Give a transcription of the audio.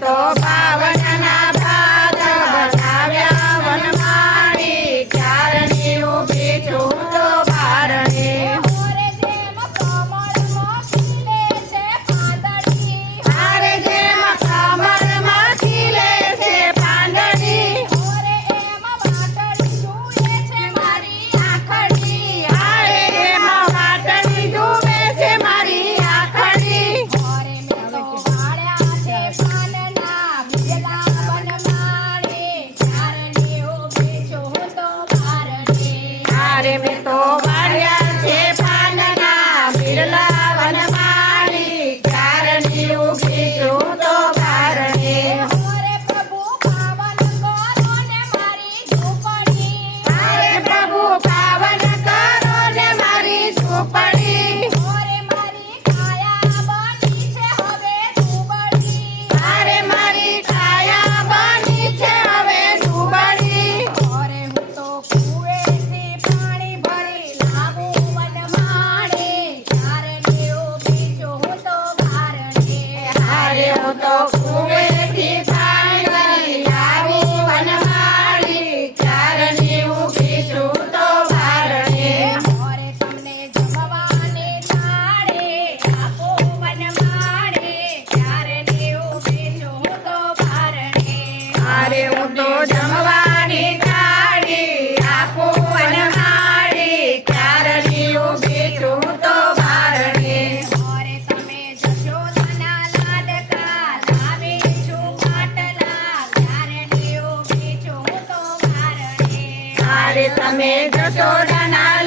Toma. તારે હું તો જમવાની થાળી આપું વનમાળી ક્યારની ઊભી છું તો બારણી ઓરે તમે જશો તના લાડકા લાવી છું પાટલા ક્યારની ઊભી છું તો બારણી તારે તમે જશો તના